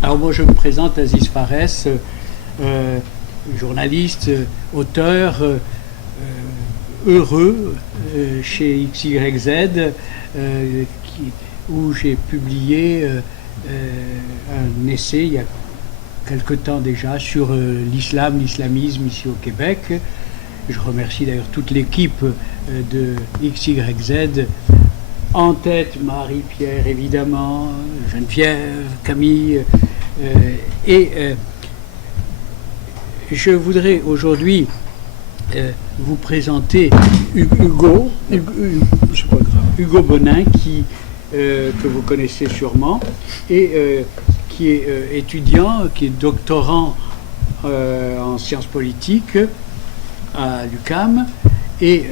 Alors moi je me présente, Aziz Farès, journaliste, auteur, heureux chez XYZ, où j'ai publié un essai il y a quelque temps déjà sur l'islam, l'islamisme ici au Québec. Je remercie d'ailleurs toute l'équipe de XYZ, en tête Marie-Pierre évidemment, Geneviève, Camille, je voudrais aujourd'hui vous présenter Hugo Bonin, que vous connaissez sûrement, et qui est étudiant, qui est doctorant en sciences politiques à l'UQAM et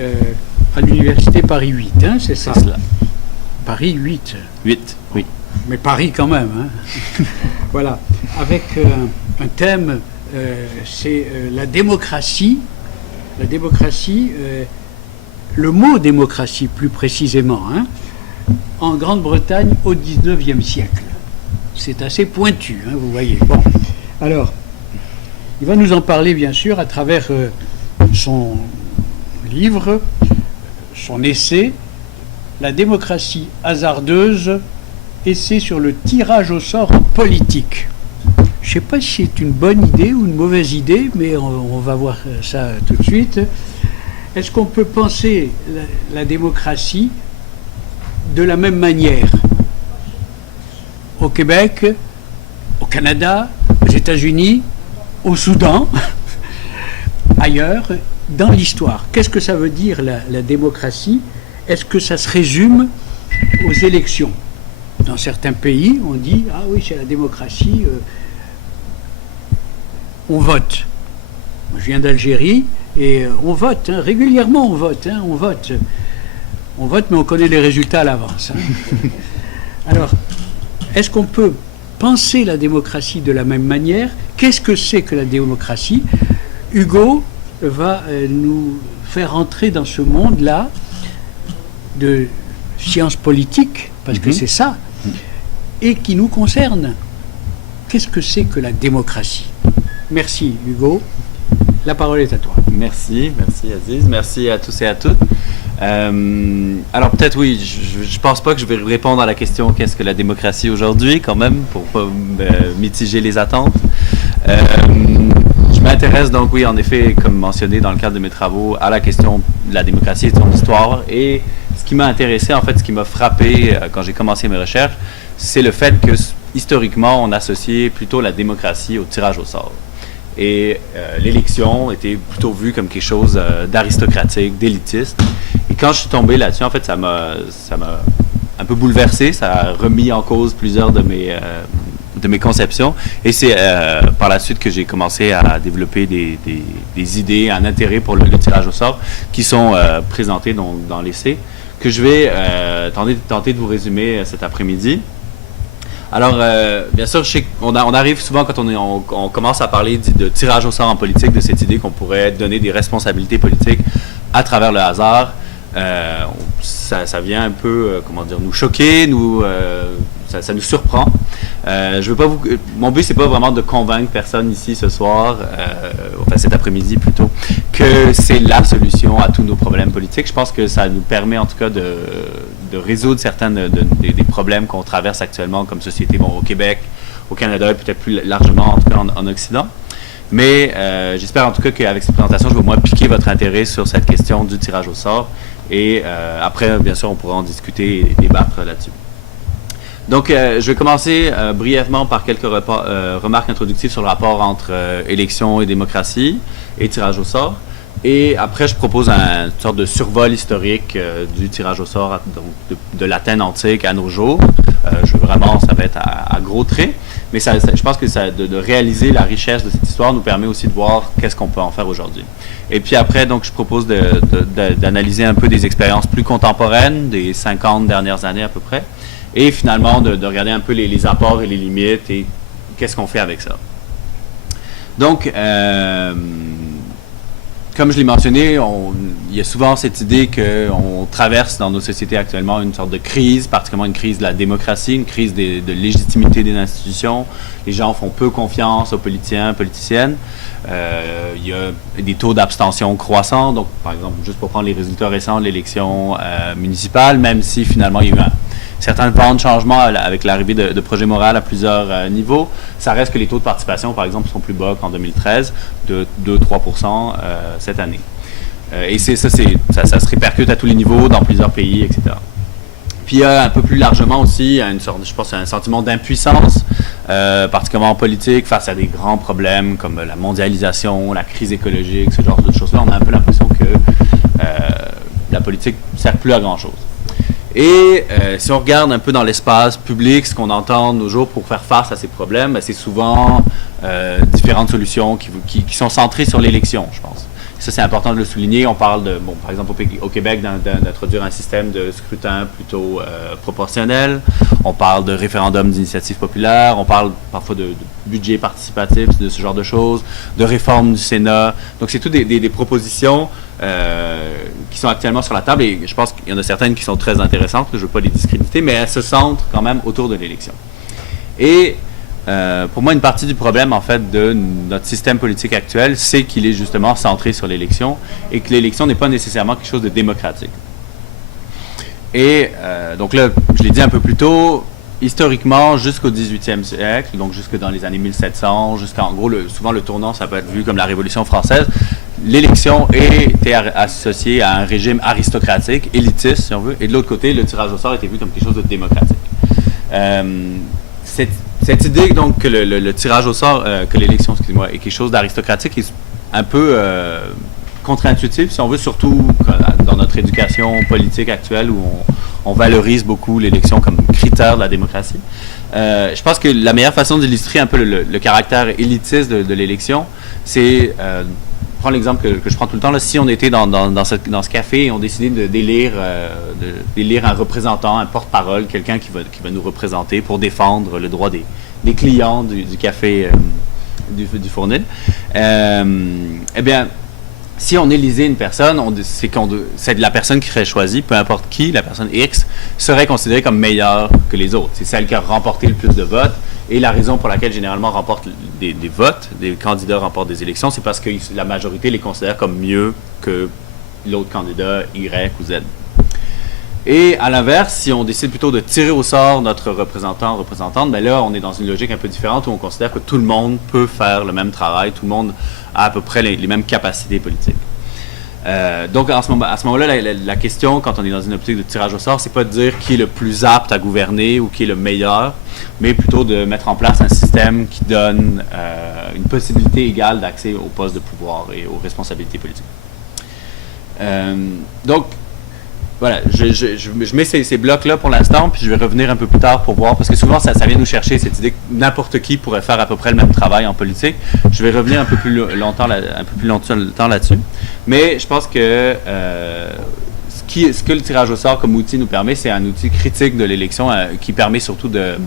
à l'université Paris 8, hein, c'est ça? C'est cela. Paris 8. 8, oui. Mais Paris quand même, hein. Voilà, avec un thème, c'est la démocratie. La démocratie, le mot démocratie plus précisément, hein, en Grande-Bretagne au XIXe siècle. C'est assez pointu, hein, vous voyez. Bon, alors, il va nous en parler bien sûr à travers son livre, son essai, La démocratie hasardeuse, essai sur le tirage au sort en politique. Je ne sais pas si c'est une bonne idée ou une mauvaise idée, mais on va voir ça tout de suite. Est-ce qu'on peut penser la démocratie de la même manière au Québec, au Canada, aux États-Unis, au Soudan, ailleurs, dans l'histoire? Qu'est-ce que ça veut dire la démocratie? Est-ce que ça se résume aux élections? Dans certains pays, on dit « Ah oui, c'est la démocratie, on vote ». Moi, je viens d'Algérie et on vote, hein, régulièrement on vote, hein, on vote. On vote, mais on connaît les résultats à l'avance. Hein. Alors, est-ce qu'on peut penser la démocratie de la même manière? Qu'est-ce que c'est que la démocratie? Hugo va nous faire entrer dans ce monde-là de sciences politiques, parce que c'est ça, et qui nous concerne. Qu'est-ce que c'est que la démocratie? Merci Hugo, la parole est à toi. Merci Aziz, merci à tous et à toutes. Alors peut-être oui, je pense pas que je vais répondre à la question qu'est-ce que la démocratie aujourd'hui quand même, pour pas mitiger les attentes. Je m'intéresse donc oui en effet, comme mentionné dans le cadre de mes travaux, à la question de la démocratie et de son histoire. Et ce qui m'a intéressé, en fait, ce qui m'a frappé quand j'ai commencé mes recherches, c'est le fait que historiquement on associait plutôt la démocratie au tirage au sort. Et l'élection était plutôt vue comme quelque chose d'aristocratique, d'élitiste. Et quand je suis tombé là-dessus, en fait, ça m'a un peu bouleversé, ça a remis en cause plusieurs de mes conceptions. Et c'est par la suite que j'ai commencé à développer des idées, un intérêt pour le tirage au sort, qui sont présentées dans l'essai, que je vais tenter de vous résumer cet après-midi. Alors, bien sûr, je sais qu'on arrive souvent quand on commence à parler de tirage au sort en politique, de cette idée qu'on pourrait donner des responsabilités politiques à travers le hasard. Ça vient un peu, comment dire, nous choquer, ça nous surprend. Je veux pas mon but, c'est pas vraiment de convaincre personne ici ce soir, enfin cet après-midi plutôt, que c'est la solution à tous nos problèmes politiques. Je pense que ça nous permet en tout cas de résoudre certains des problèmes qu'on traverse actuellement comme société, bon, au Québec, au Canada et peut-être plus largement en tout cas en Occident. Mais j'espère en tout cas qu'avec cette présentation, je vais au moins piquer votre intérêt sur cette question du tirage au sort. Et après, bien sûr, on pourra en discuter et débattre là-dessus. Donc, je vais commencer brièvement par quelques remarques introductives sur le rapport entre élection et démocratie et tirage au sort. Et après, je propose une sorte de survol historique du tirage au sort donc de l'Athènes antique à nos jours. Ça va être à gros traits. Mais je pense que de réaliser la richesse de cette histoire nous permet aussi de voir qu'est-ce qu'on peut en faire aujourd'hui. Et puis après, donc, je propose d'analyser un peu des expériences plus contemporaines, des 50 dernières années à peu près. Et finalement, de regarder un peu les apports et les limites et qu'est-ce qu'on fait avec ça. Donc, comme je l'ai mentionné, il y a souvent cette idée qu'on traverse dans nos sociétés actuellement une sorte de crise, particulièrement une crise de la démocratie, une crise de légitimité des institutions. Les gens font peu confiance aux politiciens, politiciennes. Il y a des taux d'abstention croissants. Donc, par exemple, juste pour prendre les résultats récents de l'élection municipale, même si finalement il y a eu un certain vent de changement avec l'arrivée de projets moraux à plusieurs niveaux, ça reste que les taux de participation, par exemple, sont plus bas qu'en 2013, de 2-3% cette année. Et ça se répercute à tous les niveaux, dans plusieurs pays, etc. Puis il y a un peu plus largement aussi une sorte, je pense, un sentiment d'impuissance, particulièrement en politique, face à des grands problèmes comme la mondialisation, la crise écologique, ce genre de choses-là. On a un peu l'impression que la politique ne sert plus à grand-chose. Et si on regarde un peu dans l'espace public, ce qu'on entend de nos jours pour faire face à ces problèmes, c'est souvent différentes solutions qui sont centrées sur l'élection, je pense. Ça, c'est important de le souligner. On parle de, par exemple, au Québec, d'introduire un système de scrutin plutôt proportionnel. On parle de référendum d'initiative populaire. On parle parfois de budget participatif, de ce genre de choses, de réforme du Sénat. Donc, c'est toutes des propositions qui sont actuellement sur la table. Et je pense qu'il y en a certaines qui sont très intéressantes. Je ne veux pas les discréditer, mais elles se centrent quand même autour de l'élection. Et pour moi, une partie du problème, en fait, de notre système politique actuel, c'est qu'il est justement centré sur l'élection et que l'élection n'est pas nécessairement quelque chose de démocratique. Et donc là, je l'ai dit un peu plus tôt, historiquement, jusqu'au 18e siècle, donc jusque dans les années 1700, jusqu'en gros, souvent le tournant, ça peut être vu comme la Révolution française, l'élection était associée à un régime aristocratique, élitiste, si on veut, et de l'autre côté, le tirage au sort était vu comme quelque chose de démocratique. Cette idée donc que le tirage au sort, que l'élection, excusez-moi, est quelque chose d'aristocratique est un peu contre-intuitif, si on veut, surtout dans notre éducation politique actuelle où on valorise beaucoup l'élection comme critère de la démocratie. Je pense que la meilleure façon d'illustrer un peu le caractère élitiste de l'élection, c'est prends l'exemple que je prends tout le temps. Là, si on était dans ce café et on décidait d'élire un représentant, un porte-parole, quelqu'un qui va nous représenter pour défendre le droit des clients du café du Fournil, eh bien, si on élisait une personne, c'est la personne qui serait choisie, peu importe qui, la personne X, serait considérée comme meilleure que les autres. C'est celle qui a remporté le plus de votes. Et la raison pour laquelle, généralement, remporte des votes, des candidats remportent des élections, c'est parce que la majorité les considère comme mieux que l'autre candidat Y ou Z. Et à l'inverse, si on décide plutôt de tirer au sort notre représentant ou représentante, bien là, on est dans une logique un peu différente où on considère que tout le monde peut faire le même travail, tout le monde a à peu près les mêmes capacités politiques. Donc, à ce moment-là, la question, quand on est dans une optique de tirage au sort, c'est pas de dire qui est le plus apte à gouverner ou qui est le meilleur, mais plutôt de mettre en place un système qui donne une possibilité égale d'accès aux postes de pouvoir et aux responsabilités politiques. Donc, voilà, je mets ces blocs-là pour l'instant, puis je vais revenir un peu plus tard pour voir, parce que souvent, ça vient nous chercher cette idée que n'importe qui pourrait faire à peu près le même travail en politique. Je vais revenir un peu plus longtemps là-dessus. Mais je pense que ce que le tirage au sort comme outil nous permet, c'est un outil critique de l'élection qui permet surtout de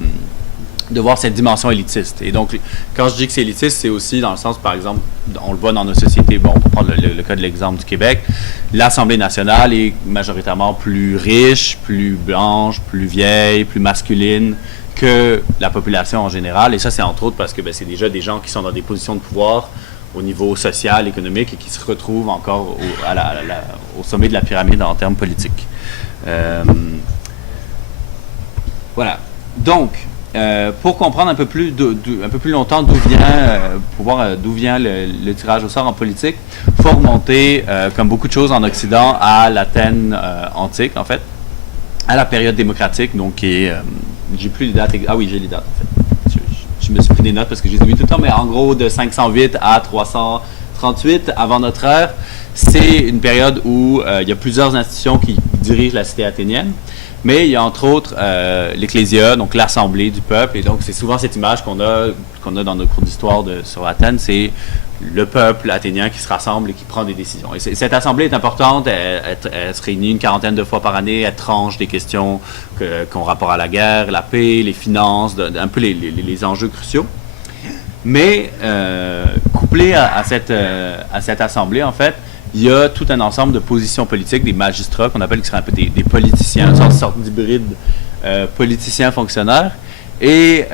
voir cette dimension élitiste. Et donc, quand je dis que c'est élitiste, c'est aussi dans le sens, par exemple, on le voit dans nos sociétés, bon, on peut prendre le cas de l'exemple du Québec, l'Assemblée nationale est majoritairement plus riche, plus blanche, plus vieille, plus masculine que la population en général. Et ça, c'est entre autres parce que c'est déjà des gens qui sont dans des positions de pouvoir au niveau social, économique, et qui se retrouvent encore au sommet de la pyramide en termes politiques. Voilà. Donc, pour comprendre un peu plus longtemps d'où vient le tirage au sort en politique, il faut remonter, comme beaucoup de choses en Occident, à l'Athènes antique, en fait, à la période démocratique, donc qui est, j'ai plus les dates, ah oui, j'ai les dates, en fait. Je me suis pris des notes parce que je les ai vues tout le temps, mais en gros, de 508 à 338 avant notre ère, c'est une période où il y a plusieurs institutions qui dirigent la cité athénienne. Mais il y a entre autres l'Ecclésia, donc l'Assemblée du peuple, et donc c'est souvent cette image qu'on a dans nos cours d'histoire sur Athènes, c'est le peuple athénien qui se rassemble et qui prend des décisions. Et cette assemblée est importante, elle se réunit une quarantaine de fois par année, elle tranche des questions qui ont rapport à la guerre, la paix, les finances, un peu les enjeux cruciaux. Mais couplé à cette assemblée, en fait, il y a tout un ensemble de positions politiques, des magistrats qu'on appelle qui seraient un peu des politiciens, une sorte d'hybride politiciens-fonctionnaires. Et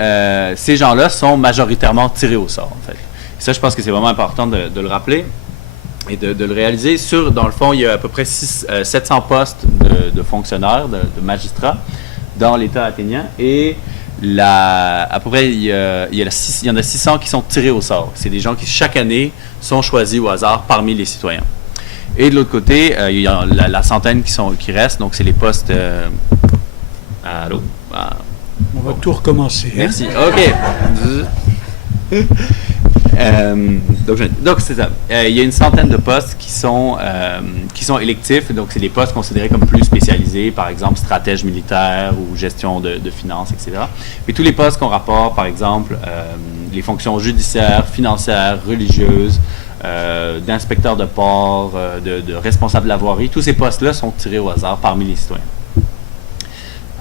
ces gens-là sont majoritairement tirés au sort, en fait. Et ça, je pense que c'est vraiment important de le rappeler et de le réaliser. Dans le fond, il y a à peu près 700 postes de fonctionnaires, de magistrats dans l'État athénien. Et à peu près, il y en a 600 qui sont tirés au sort. C'est des gens qui, chaque année, sont choisis au hasard parmi les citoyens. Et de l'autre côté, il y a la centaine qui restent. Donc, c'est les postes... allô? On va tout recommencer. Merci. OK. Donc c'est ça. Il y a une centaine de postes qui sont électifs. Donc, c'est des postes considérés comme plus spécialisés, par exemple, stratège militaire ou gestion de finances, etc. Mais tous les postes qu'on rapporte, par exemple, les fonctions judiciaires, financières, religieuses, d'inspecteurs de port, de responsables de la voirie, tous ces postes-là sont tirés au hasard parmi les citoyens.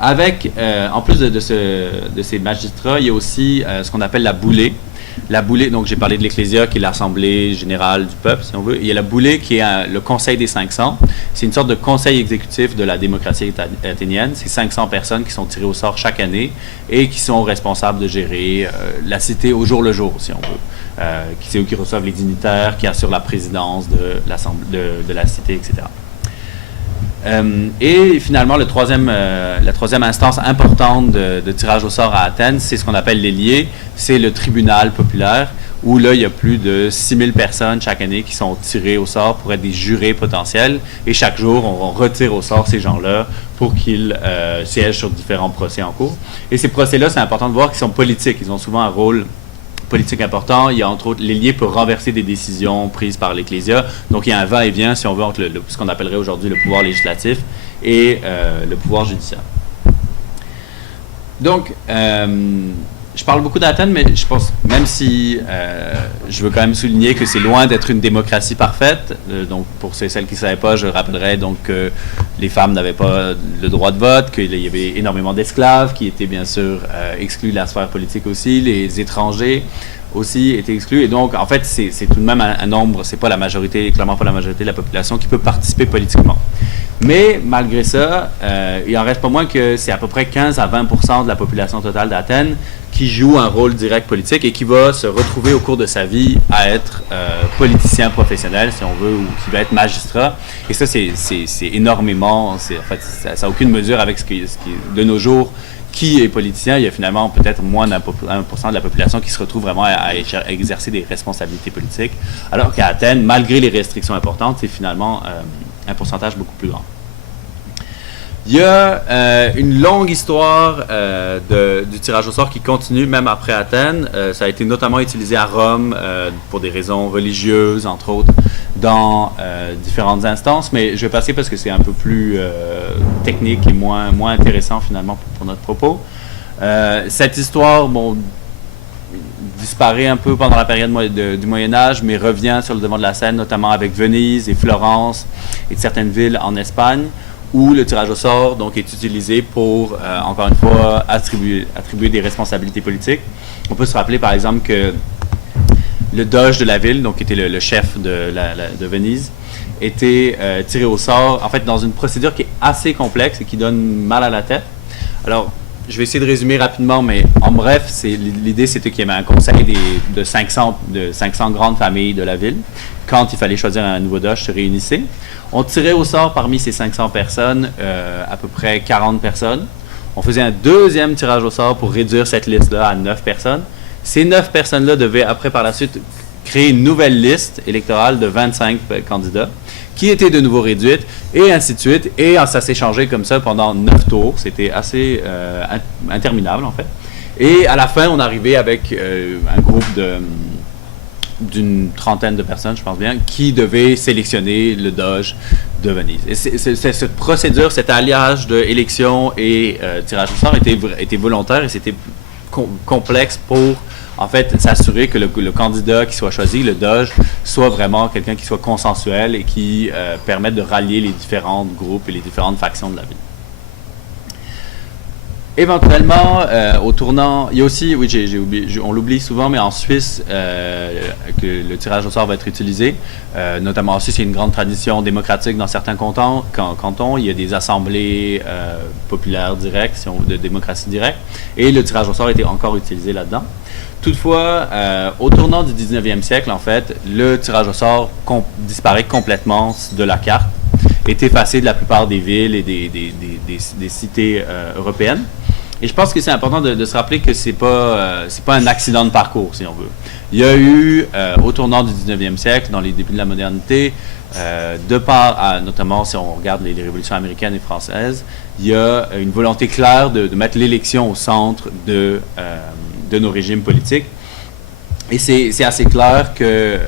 En plus de ces magistrats, il y a aussi ce qu'on appelle la boulée. La boulée, donc j'ai parlé de l'Ecclésia, qui est l'Assemblée générale du peuple, si on veut. Il y a la boulée, qui est le Conseil des 500. C'est une sorte de conseil exécutif de la démocratie athénienne. C'est 500 personnes qui sont tirées au sort chaque année et qui sont responsables de gérer la cité au jour le jour, si on veut. C'est eux qui reçoivent les dignitaires, qui assurent la présidence de la cité, etc. Et finalement, la troisième instance importante de tirage au sort à Athènes, c'est ce qu'on appelle l'ailier, c'est le tribunal populaire, où là, il y a plus de 6000 personnes chaque année qui sont tirées au sort pour être des jurés potentiels, et chaque jour, on retire au sort ces gens-là pour qu'ils siègent sur différents procès en cours. Et ces procès-là, c'est important de voir qu'ils sont politiques, ils ont souvent un rôle politique important. Il y a entre autres, l'ailier peut renverser des décisions prises par l'Ecclésia. Donc, il y a un va-et-vient, si on veut, entre ce qu'on appellerait aujourd'hui le pouvoir législatif et le pouvoir judiciaire. Donc, je parle beaucoup d'Athènes, mais je pense, même si je veux quand même souligner que c'est loin d'être une démocratie parfaite. Donc, pour celles qui ne savaient pas, je rappellerai donc que les femmes n'avaient pas le droit de vote, qu'il y avait énormément d'esclaves qui étaient bien sûr exclus de la sphère politique aussi, les étrangers aussi étaient exclus. Et donc, en fait, c'est tout de même un nombre, c'est pas la majorité, clairement pas la majorité de la population qui peut participer politiquement. Mais malgré ça, il en reste pas moins que c'est à peu près 15 à 20% de la population totale d'Athènes qui joue un rôle direct politique et qui va se retrouver au cours de sa vie à être politicien professionnel, si on veut, ou qui va être magistrat. Et ça, c'est énormément, en fait, ça n'a aucune mesure avec ce qui est de nos jours. Qui est politicien? Il y a finalement peut-être moins d'1% de la population qui se retrouve vraiment à exercer des responsabilités politiques, alors qu'à Athènes, malgré les restrictions importantes, c'est finalement un pourcentage beaucoup plus grand. Il y a une longue histoire du tirage au sort qui continue même après Athènes. Ça a été notamment utilisé à Rome pour des raisons religieuses, entre autres, dans différentes instances, mais je vais passer parce que c'est un peu plus technique et moins intéressant finalement pour notre propos. Cette histoire, disparaît un peu pendant la période du Moyen-Âge, mais revient sur le devant de la scène, notamment avec Venise et Florence et certaines villes en Espagne, où le tirage au sort donc, est utilisé pour, encore une fois, attribuer des responsabilités politiques. On peut se rappeler, par exemple, que le doge de la ville, donc qui était le chef de Venise, était tiré au sort, en fait, dans une procédure qui est assez complexe et qui donne mal à la tête. Alors, je vais essayer de résumer rapidement, mais en bref, l'idée c'était qu'il y avait un conseil de 500 grandes familles de la ville. Quand il fallait choisir un nouveau doge, se réunissaient. On tirait au sort parmi ces 500 personnes à peu près 40 personnes. On faisait un deuxième tirage au sort pour réduire cette liste-là à 9 personnes. Ces 9 personnes-là devaient après par la suite créer une nouvelle liste électorale de 25 candidats qui était de nouveau réduite, et ainsi de suite. Et ça s'est changé comme ça pendant 9 tours. C'était assez interminable, en fait. Et à la fin, on arrivait avec un groupe d'une trentaine de personnes, je pense bien, qui devaient sélectionner le doge de Venise. Et cette procédure, cet alliage d'élection et tirage au sort était volontaire et c'était complexe pour en fait, s'assurer que le candidat qui soit choisi, le doge, soit vraiment quelqu'un qui soit consensuel et qui permette de rallier les différents groupes et les différentes factions de la ville. Éventuellement, au tournant, il y a aussi, oui, j'ai oublié, on l'oublie souvent, mais en Suisse, que le tirage au sort va être utilisé. Notamment en Suisse, il y a une grande tradition démocratique dans certains cantons. Il y a des assemblées populaires directes, de démocratie directe, et le tirage au sort était encore utilisé là-dedans. Toutefois, au tournant du 19e siècle, en fait, le tirage au sort disparaît complètement de la carte, est effacé de la plupart des villes et des cités européennes. Et je pense que c'est important de se rappeler que c'est pas un accident de parcours, si on veut. Il y a eu, au tournant du 19e siècle, dans les débuts de la modernité, de part, notamment si on regarde les révolutions américaines et françaises, il y a une volonté claire de mettre l'élection au centre de nos régimes politiques. Et c'est assez clair que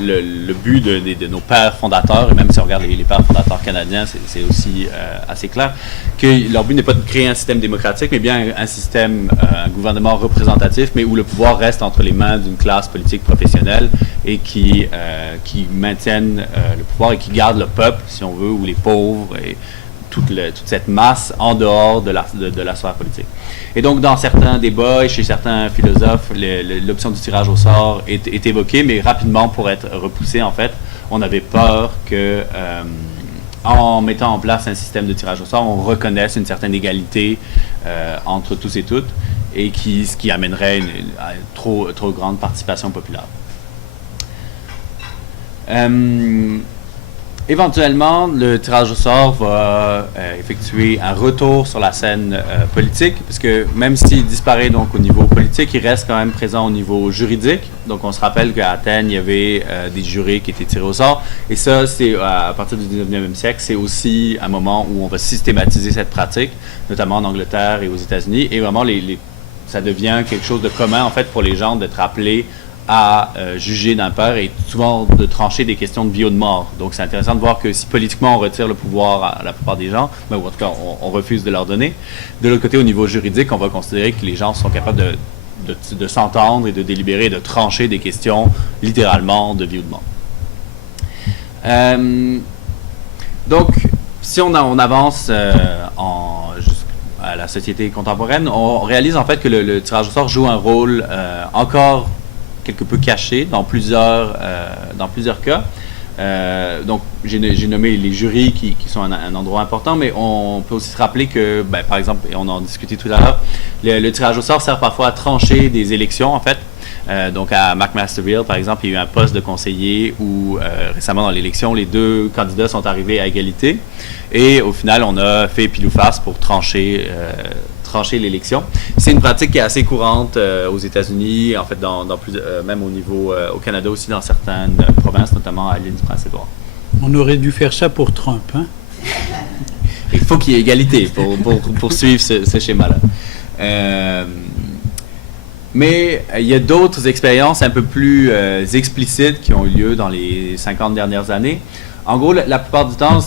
le but de nos pères fondateurs, et même si on regarde les pères fondateurs canadiens, c'est aussi assez clair, que leur but n'est pas de créer un système démocratique, mais bien un système, un gouvernement représentatif, mais où le pouvoir reste entre les mains d'une classe politique professionnelle et qui maintiennent le pouvoir et qui garde le peuple, si on veut, ou les pauvres, et toute cette masse en dehors de la sphère politique. Et donc, dans certains débats et chez certains philosophes, l'option du tirage au sort est évoquée, mais rapidement, pour être repoussée, en fait, on avait peur que, en mettant en place un système de tirage au sort, on reconnaisse une certaine égalité entre tous et toutes, et ce qui amènerait une trop grande participation populaire. Éventuellement, le tirage au sort va effectuer un retour sur la scène politique, parce que même s'il disparaît donc au niveau politique, il reste quand même présent au niveau juridique. Donc on se rappelle qu'à Athènes, il y avait des jurés qui étaient tirés au sort, et ça, c'est à partir du 19e siècle, c'est aussi un moment où on va systématiser cette pratique, notamment en Angleterre et aux États-Unis, et vraiment ça devient quelque chose de commun en fait pour les gens d'être appelés à juger d'un père et souvent de trancher des questions de vie ou de mort. Donc c'est intéressant de voir que si politiquement on retire le pouvoir à la plupart des gens, ou en tout cas on refuse de leur donner, de l'autre côté au niveau juridique, on va considérer que les gens sont capables de s'entendre et de délibérer et de trancher des questions littéralement de vie ou de mort. Donc si on avance à la société contemporaine, on réalise en fait que le tirage au sort joue un rôle encore quelque peu caché dans plusieurs cas. Donc, j'ai nommé les jurys qui sont un endroit important, mais on peut aussi se rappeler que, par exemple, et on en discutait tout à l'heure, le tirage au sort sert parfois à trancher des élections, en fait. Donc, à McMasterville, par exemple, il y a eu un poste de conseiller où, récemment dans l'élection, les deux candidats sont arrivés à égalité. Et au final, on a fait pile ou face pour trancher l'élection. C'est une pratique qui est assez courante aux États-Unis, en fait, même au niveau au Canada aussi, dans certaines provinces, notamment à l'île du Prince-Édouard. On aurait dû faire ça pour Trump, hein? Il faut qu'il y ait égalité pour suivre ce schéma-là. Mais il y a d'autres expériences un peu plus explicites qui ont eu lieu dans les 50 dernières années. En gros, la plupart du temps,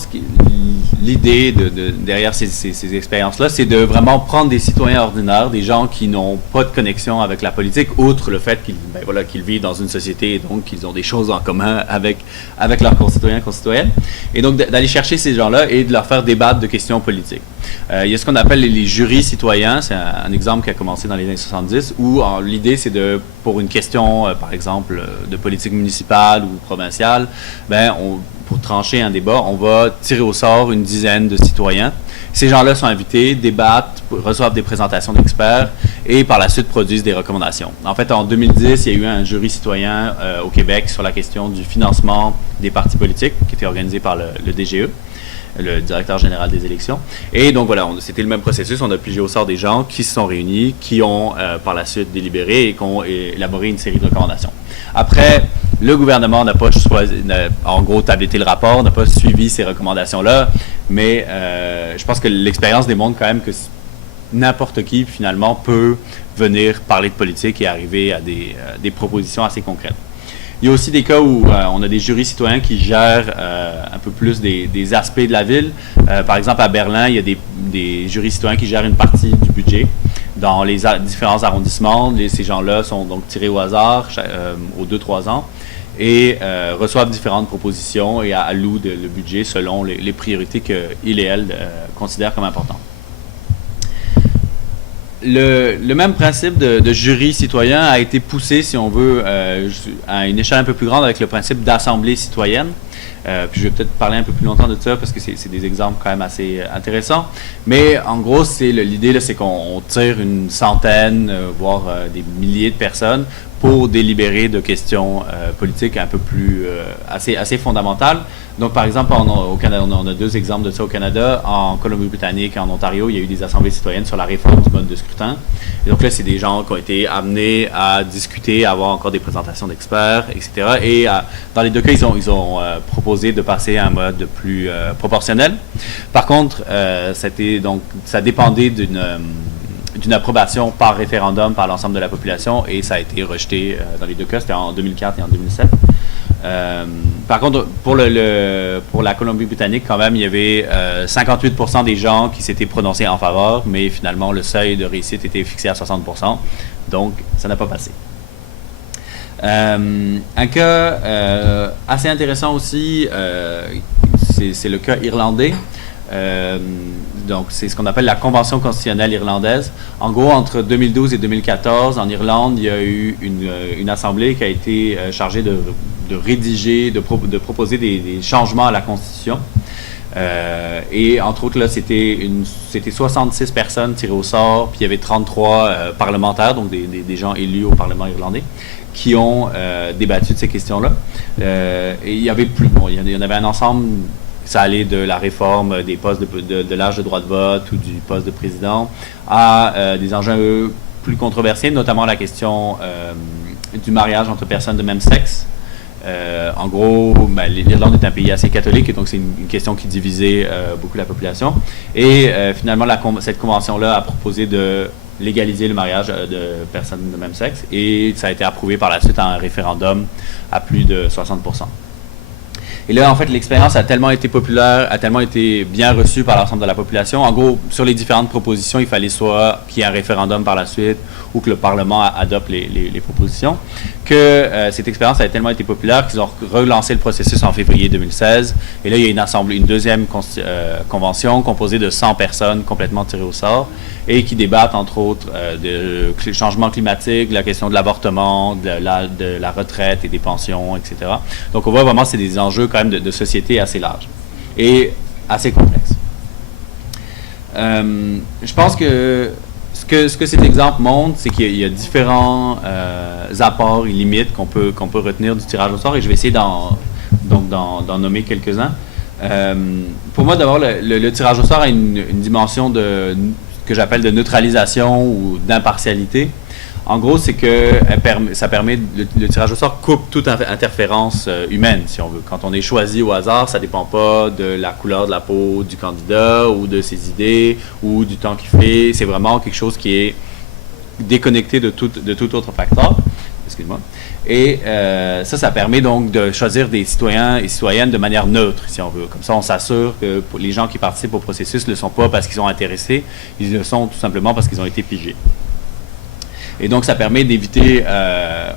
l'idée derrière ces expériences-là, c'est de vraiment prendre des citoyens ordinaires, des gens qui n'ont pas de connexion avec la politique, outre le fait qu'ils vivent dans une société et donc qu'ils ont des choses en commun avec leurs concitoyens et concitoyennes. Et donc d'aller chercher ces gens-là et de leur faire débattre de questions politiques. Il y a ce qu'on appelle les jurys citoyens, c'est un exemple qui a commencé dans les années 70, où l'idée c'est pour une question, par exemple, de politique municipale ou provinciale, pour trancher un débat, on va tirer au sort une dizaine de citoyens. Ces gens-là sont invités, débattent, reçoivent des présentations d'experts et par la suite produisent des recommandations. En fait, en 2010, il y a eu un jury citoyen au Québec sur la question du financement des partis politiques qui était organisé par le DGE, le directeur général des élections. Et donc voilà, c'était le même processus. On a pigé au sort des gens qui se sont réunis, qui ont par la suite délibéré et qui ont élaboré une série de recommandations. Après, le gouvernement n'a pas en gros, tabletté le rapport, n'a pas suivi ces recommandations-là, mais je pense que l'expérience démontre quand même que n'importe qui, finalement, peut venir parler de politique et arriver à des propositions assez concrètes. Il y a aussi des cas où on a des jurys citoyens qui gèrent un peu plus des aspects de la ville. Par exemple, à Berlin, il y a des jurys citoyens qui gèrent une partie du budget. Dans les différents arrondissements, ces gens-là sont donc tirés au hasard aux 2-3 ans et reçoivent différentes propositions et allouent le budget selon les priorités qu'ils et elles considèrent comme importantes. Il y a aussi des cas où on a des jurys citoyens qui gèrent une partie du budget. Dans les différents arrondissements, ces gens-là sont donc tirés au hasard aux 2-3 ans et reçoivent différentes propositions et allouent le budget selon les priorités qu'ils et elles considèrent comme importantes. le même principe de jury citoyen a été poussé, si on veut, à une échelle un peu plus grande avec le principe d'assemblée citoyenne. Puis je vais peut-être parler un peu plus longtemps de ça parce que c'est des exemples quand même assez intéressants. Mais en gros, l'idée, c'est qu'on tire une centaine, voire des milliers de personnes pour délibérer de questions politiques un peu plus assez fondamentales. Donc, par exemple, au Canada, on a 2 exemples de ça au Canada. En Colombie-Britannique et en Ontario, il y a eu des assemblées citoyennes sur la réforme du mode de scrutin. Et donc là, c'est des gens qui ont été amenés à discuter, à avoir encore des présentations d'experts, etc. Et dans les 2 cas, ils ont proposé de passer à un mode plus proportionnel. Par contre, ça dépendait d'une approbation par référendum par l'ensemble de la population et ça a été rejeté dans les 2 cas. C'était en 2004 et en 2007. Par contre, pour la Colombie-Britannique, quand même, il y avait 58% des gens qui s'étaient prononcés en faveur, mais finalement, le seuil de réussite était fixé à 60%. Donc, ça n'a pas passé. Un cas assez intéressant aussi, c'est le cas irlandais. Donc, c'est ce qu'on appelle la Convention constitutionnelle irlandaise. En gros, entre 2012 et 2014, en Irlande, il y a eu une assemblée qui a été chargée de rédiger, de proposer des changements à la Constitution. Et entre autres, là, c'était 66 personnes tirées au sort, puis il y avait 33 parlementaires, donc des gens élus au Parlement irlandais, qui ont débattu de ces questions-là. Et il y avait il y en avait un ensemble. Ça allait de la réforme des postes de l'âge de droit de vote ou du poste de président à des enjeux plus controversés, notamment la question du mariage entre personnes de même sexe. En gros, l'Irlande est un pays assez catholique et donc c'est une question qui divisait beaucoup la population. Et finalement, cette convention-là a proposé de légaliser le mariage de personnes de même sexe et ça a été approuvé par la suite en un référendum à plus de 60%. Et là, en fait, l'expérience a tellement été populaire, a tellement été bien reçue par l'ensemble de la population. En gros, sur les différentes propositions, il fallait soit qu'il y ait un référendum par la suite ou que le Parlement adopte les propositions, que cette expérience a tellement été populaire qu'ils ont relancé le processus en février 2016. Et là, il y a une deuxième convention composée de 100 personnes complètement tirées au sort et qui débattent, entre autres, de changement climatique, de la question de l'avortement, de la retraite et des pensions, etc. Donc, on voit vraiment que c'est des enjeux quand même de société assez larges et assez complexes. Je pense que ce que cet exemple montre, c'est qu'il y a différents apports et limites qu'on peut retenir du tirage au sort et je vais essayer d'en nommer quelques-uns. Pour moi, d'abord, le tirage au sort a une dimension que j'appelle de neutralisation ou d'impartialité. En gros, c'est que ça permet, le tirage au sort coupe toute interférence humaine, si on veut. Quand on est choisi au hasard, ça ne dépend pas de la couleur de la peau du candidat ou de ses idées ou du temps qu'il fait. C'est vraiment quelque chose qui est déconnecté de tout autre facteur. Excuse-moi. Et ça permet donc de choisir des citoyens et citoyennes de manière neutre, si on veut. Comme ça, on s'assure que les gens qui participent au processus ne le sont pas parce qu'ils sont intéressés, ils le sont tout simplement parce qu'ils ont été pigés. Et donc, ça permet d'éviter,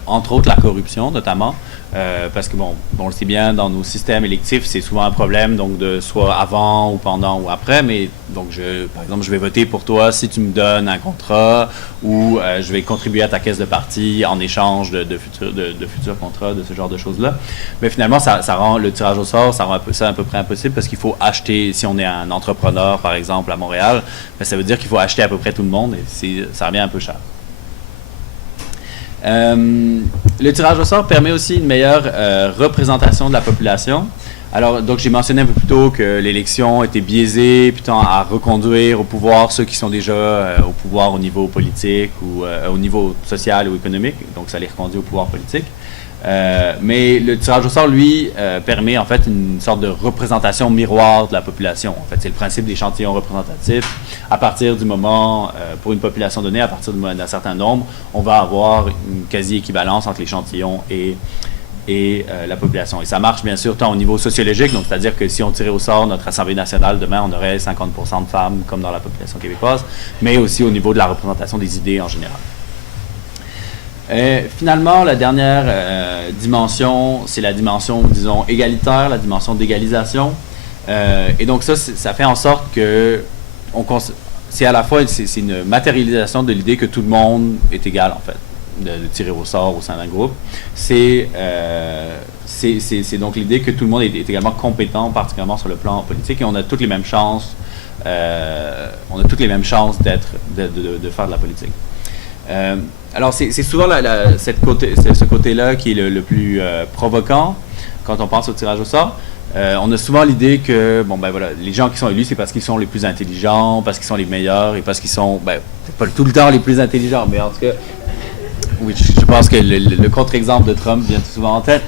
entre autres, la corruption, notamment, parce que, on le sait bien, dans nos systèmes électifs, c'est souvent un problème, donc, de soit avant ou pendant ou après, mais, donc, par exemple, je vais voter pour toi si tu me donnes un contrat ou je vais contribuer à ta caisse de parti en échange de futurs contrats, de ce genre de choses-là. Mais finalement, ça rend le tirage au sort, ça rend ça à peu près impossible parce qu'il faut acheter, si on est un entrepreneur, par exemple, à Montréal, ça veut dire qu'il faut acheter à peu près tout le monde et ça revient un peu cher. Le tirage au sort permet aussi une meilleure représentation de la population. Alors, donc, j'ai mentionné un peu plus tôt que l'élection était biaisée, puis tend à reconduire au pouvoir ceux qui sont déjà au pouvoir au niveau politique ou au niveau social ou économique. Donc, ça les reconduit au pouvoir politique. Mais le tirage au sort, lui, permet en fait une sorte de représentation miroir de la population. En fait, c'est le principe d'échantillon représentatif. À partir du moment, pour une population donnée, à partir d'un certain nombre, on va avoir une quasi-équivalence entre l'échantillon et la population. Et ça marche bien sûr tant au niveau sociologique, donc c'est-à-dire que si on tirait au sort notre Assemblée nationale, demain on aurait 50% de femmes comme dans la population québécoise, mais aussi au niveau de la représentation des idées en général. Finalement, la dernière dimension, c'est la dimension, disons, égalitaire, la dimension d'égalisation. Et donc ça fait en sorte que c'est à la fois c'est une matérialisation de l'idée que tout le monde est égal, en fait, de tirer au sort au sein d'un groupe. C'est donc l'idée que tout le monde est également compétent, particulièrement sur le plan politique, et on a toutes les mêmes chances. On a toutes les mêmes chances de faire de la politique. Alors, c'est souvent ce côté-là qui est le plus provoquant quand on pense au tirage au sort. On a souvent l'idée que, les gens qui sont élus, c'est parce qu'ils sont les plus intelligents, parce qu'ils sont les meilleurs, et parce qu'ils sont, peut-être pas tout le temps les plus intelligents, mais en tout cas, oui, je pense que le contre-exemple de Trump vient tout souvent en tête.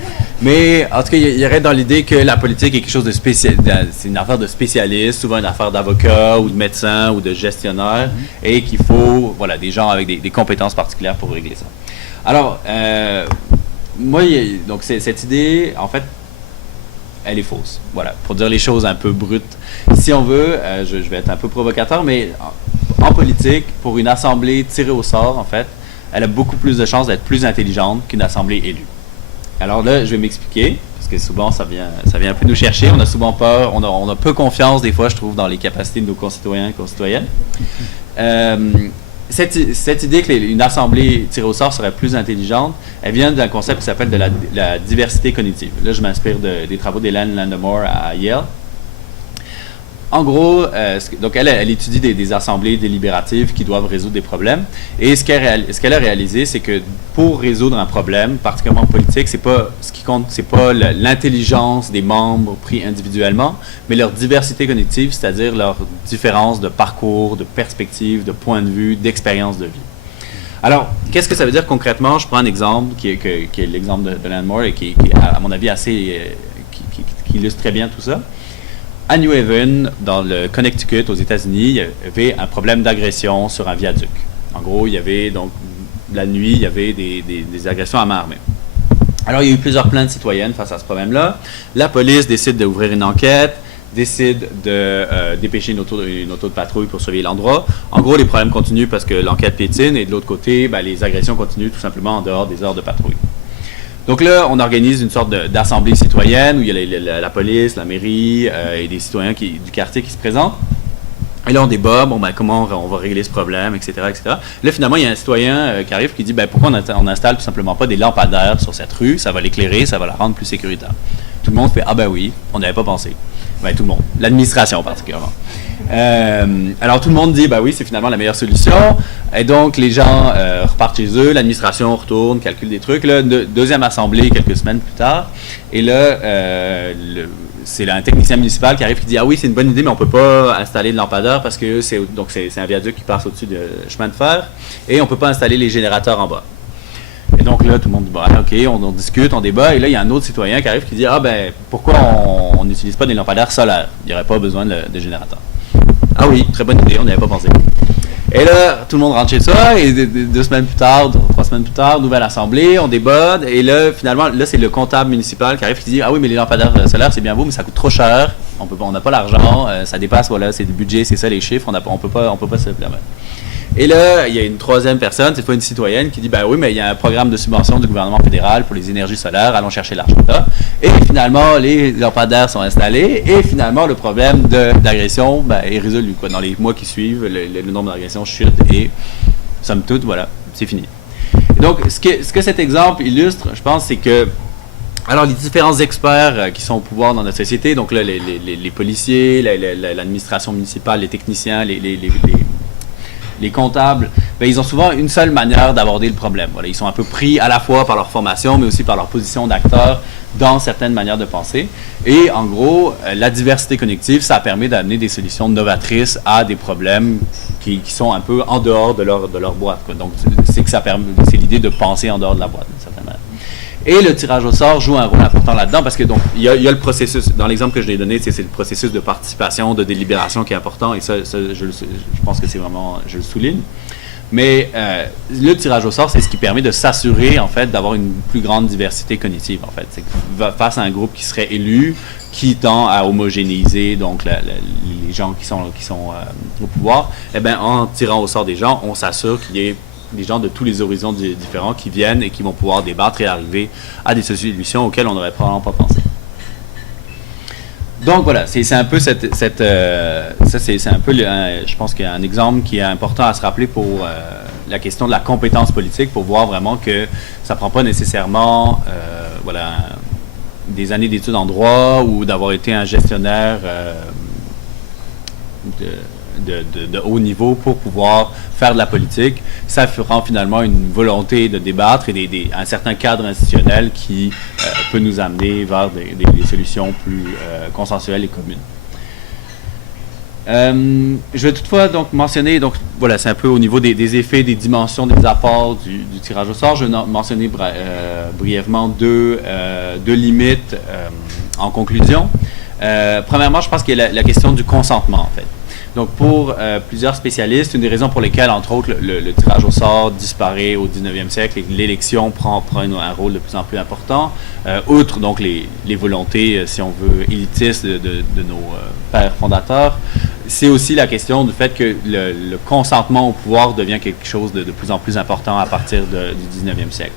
Mais en tout cas, il y aurait dans l'idée que la politique est quelque chose de spécial, c'est une affaire de spécialistes, souvent une affaire d'avocats ou de médecins ou de gestionnaires, et qu'il faut, des gens avec des compétences particulières pour régler ça. Alors, moi, donc cette idée, en fait, elle est fausse. Voilà, pour dire les choses un peu brutes. Si on veut, je vais être un peu provocateur, mais en politique, pour une assemblée tirée au sort, en fait, elle a beaucoup plus de chances d'être plus intelligente qu'une assemblée élue. Alors là, je vais m'expliquer, parce que souvent, ça vient un peu nous chercher. On a souvent peur, on a peu confiance, des fois, je trouve, dans les capacités de nos concitoyens et concitoyennes. Cette idée qu'une assemblée tirée au sort serait plus intelligente, elle vient d'un concept qui s'appelle de la diversité cognitive. Là, je m'inspire des travaux d'Hélène Landemore à Yale. En gros, donc elle étudie des assemblées délibératives qui doivent résoudre des problèmes. Et ce qu'elle a réalisé, c'est que pour résoudre un problème, particulièrement politique, ce qui compte, c'est pas l'intelligence des membres pris individuellement, mais leur diversité cognitive, c'est-à-dire leur différence de parcours, de perspective, de point de vue, d'expérience de vie. Alors, qu'est-ce que ça veut dire concrètement? Je prends un exemple qui est l'exemple de Landemore et qui est, à mon avis, qui illustre très bien tout ça. À New Haven, dans le Connecticut, aux États-Unis, il y avait un problème d'agression sur un viaduc. En gros, il y avait, donc, la nuit, il y avait des agressions à main armée. Alors, il y a eu plusieurs plaintes citoyennes face à ce problème-là. La police décide d'ouvrir une enquête, décide de dépêcher une auto de patrouille pour surveiller l'endroit. En gros, les problèmes continuent parce que l'enquête piétine, et de l'autre côté, les agressions continuent tout simplement en dehors des heures de patrouille. Donc là, on organise une sorte d'assemblée citoyenne où il y a la police, la mairie et des citoyens du quartier qui se présentent. Et là, on débat, comment on va régler ce problème, etc., etc. Là, finalement, il y a un citoyen qui arrive qui dit, pourquoi on n'installe tout simplement pas des lampadaires sur cette rue? Ça va l'éclairer, ça va la rendre plus sécuritaire. Tout le monde fait, oui, on n'y avait pas pensé. Tout le monde, l'administration particulièrement. Alors tout le monde dit, oui, c'est finalement la meilleure solution. Et donc les gens repartent chez eux, l'administration retourne, calcule des trucs. Là, deuxième assemblée quelques semaines plus tard. Et là, c'est un technicien municipal qui arrive qui dit, oui, c'est une bonne idée, mais on ne peut pas installer de lampadaires parce que c'est un viaduc qui passe au-dessus du chemin de fer et on ne peut pas installer les générateurs en bas. Et donc là, tout le monde dit, OK, on discute, on débat. Et là, il y a un autre citoyen qui arrive qui dit, pourquoi on n'utilise pas des lampadaires solaires? Il n'y aurait pas besoin de générateurs. Ah oui, très bonne idée, on n'y avait pas pensé. Et là, tout le monde rentre chez soi, et 2 semaines plus tard, 3 semaines plus tard, nouvelle assemblée, on débat, et là, finalement, c'est le comptable municipal qui arrive qui dit, oui, mais les lampadaires solaires, c'est bien beau, mais ça coûte trop cher, on n'a pas l'argent, ça dépasse, c'est le budget, c'est ça les chiffres, on peut pas se le permettre. Et là, il y a une troisième personne, cette fois une citoyenne, qui dit, oui, mais il y a un programme de subvention du gouvernement fédéral pour les énergies solaires, allons chercher l'argent là. Et finalement, les lampadaires sont installés, et finalement, le problème d'agression est résolu. Dans les mois qui suivent, le nombre d'agressions chute, et somme toute, c'est fini. Et donc, ce que cet exemple illustre, je pense, c'est que, alors, les différents experts qui sont au pouvoir dans notre société, donc là, les policiers, l'administration municipale, les techniciens, les comptables, ils ont souvent une seule manière d'aborder le problème. Ils sont un peu pris à la fois par leur formation, mais aussi par leur position d'acteur dans certaines manières de penser. Et en gros, la diversité cognitive, ça permet d'amener des solutions novatrices à des problèmes qui sont un peu en dehors de leur boîte. Donc, c'est l'idée de penser en dehors de la boîte, d'une certaine manière. Et le tirage au sort joue un rôle important là-dedans parce que donc il y a le processus, dans l'exemple que je l'ai donné, c'est le processus de participation, de délibération qui est important, et ça je pense que c'est vraiment, je le souligne. Mais le tirage au sort, c'est ce qui permet de s'assurer en fait d'avoir une plus grande diversité cognitive en fait. C'est que face à un groupe qui serait élu, qui tend à homogénéiser donc les gens qui sont au pouvoir, en tirant au sort des gens, on s'assure qu'il y ait des gens de tous les horizons différents qui viennent et qui vont pouvoir débattre et arriver à des solutions auxquelles on n'aurait probablement pas pensé. Donc voilà, c'est un peu ça c'est un peu, je pense qu'il y a un exemple qui est important à se rappeler pour la question de la compétence politique, pour voir vraiment que ça prend pas nécessairement des années d'études en droit ou d'avoir été un gestionnaire de haut niveau pour pouvoir faire de la politique. Ça rend finalement une volonté de débattre et un certain cadre institutionnel qui peut nous amener vers des solutions plus consensuelles et communes. Je vais toutefois donc mentionner, donc voilà, c'est un peu au niveau des effets, des dimensions, des apports du tirage au sort. Je vais mentionner brièvement deux limites en conclusion. Premièrement, je pense qu'il y a la question du consentement, en fait. Donc, pour plusieurs spécialistes, une des raisons pour lesquelles, entre autres, le tirage au sort disparaît au 19e siècle et que l'élection prend un rôle de plus en plus important, outre donc les volontés, si on veut, élitistes de nos pères fondateurs, c'est aussi la question du fait que le consentement au pouvoir devient quelque chose de plus en plus important à partir du 19e siècle.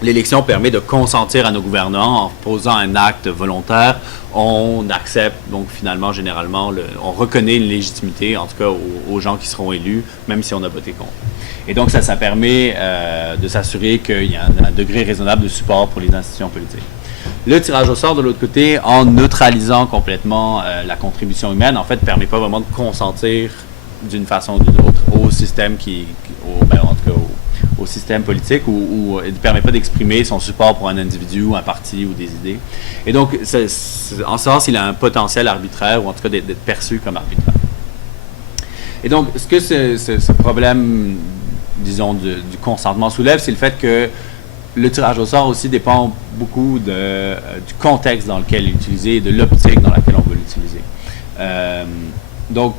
L'élection permet de consentir à nos gouvernants en posant un acte volontaire. On accepte, donc finalement, généralement, on reconnaît une légitimité, en tout cas aux gens qui seront élus, même si on a voté contre. Et donc, ça permet de s'assurer qu'il y a un degré raisonnable de support pour les institutions politiques. Le tirage au sort, de l'autre côté, en neutralisant complètement la contribution humaine, en fait, ne permet pas vraiment de consentir d'une façon ou d'une autre au système au système politique où il ne permet pas d'exprimer son support pour un individu ou un parti ou des idées. Et donc, en ce sens, il a un potentiel arbitraire, ou en tout cas d'être perçu comme arbitraire. Et donc, ce que ce problème, disons, du consentement soulève, c'est le fait que le tirage au sort aussi dépend beaucoup du contexte dans lequel il est utilisé et de l'optique dans laquelle on veut l'utiliser. Donc,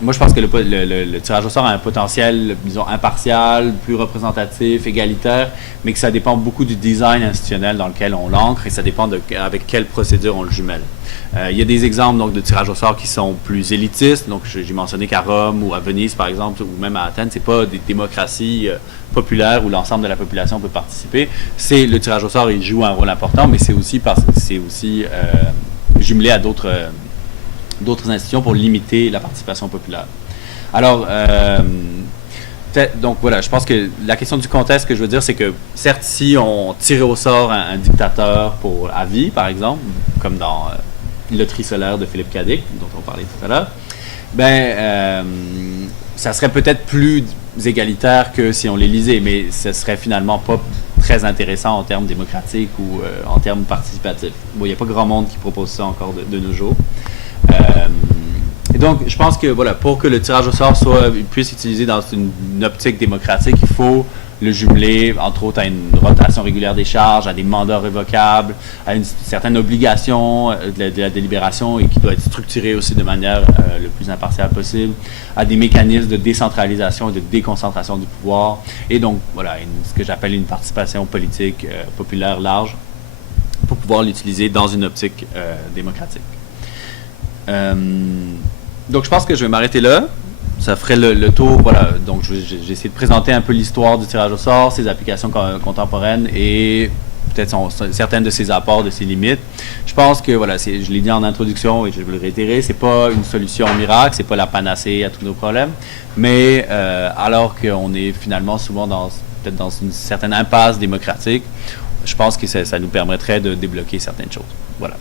moi, je pense que le tirage au sort a un potentiel, disons, impartial, plus représentatif, égalitaire, mais que ça dépend beaucoup du design institutionnel dans lequel on l'ancre et ça dépend avec quelle procédure on le jumelle. Il y a des exemples donc, de tirage au sort qui sont plus élitistes. Donc, j'ai mentionné qu'à Rome ou à Venise, par exemple, ou même à Athènes, c'est pas des démocraties populaires où l'ensemble de la population peut participer. C'est le tirage au sort, il joue un rôle important, mais c'est aussi jumelé à d'autres institutions pour limiter la participation populaire. Alors, donc voilà, je pense que la question du contexte, que je veux dire, c'est que certes, si on tirait au sort un dictateur à vie, par exemple, comme dans Loterie solaire de Philippe Cadic, dont on parlait tout à l'heure, ça serait peut-être plus égalitaire que si on l'élisait, mais ce serait finalement pas très intéressant en termes démocratiques ou en termes participatifs. Bon, il n'y a pas grand monde qui propose ça encore de nos jours. Et donc, je pense que voilà, pour que le tirage au sort puisse être utilisé dans une optique démocratique, il faut le jumeler, entre autres, à une rotation régulière des charges, à des mandats révocables, à une certaine obligation de la délibération et qui doit être structurée aussi de manière le plus impartiale possible, à des mécanismes de décentralisation et de déconcentration du pouvoir, et donc, voilà, ce que j'appelle une participation politique populaire large pour pouvoir l'utiliser dans une optique démocratique. Donc, je pense que je vais m'arrêter là. Ça ferait le tour. Voilà. Donc, j'ai essayé de présenter un peu l'histoire du tirage au sort, ses applications contemporaines et peut-être certaines de ses apports, de ses limites. Je pense que, voilà, je l'ai dit en introduction et je vais le réitérer, c'est pas une solution miracle, c'est pas la panacée à tous nos problèmes, mais alors qu'on est finalement souvent peut-être dans une certaine impasse démocratique, je pense que ça nous permettrait de débloquer certaines choses. Voilà.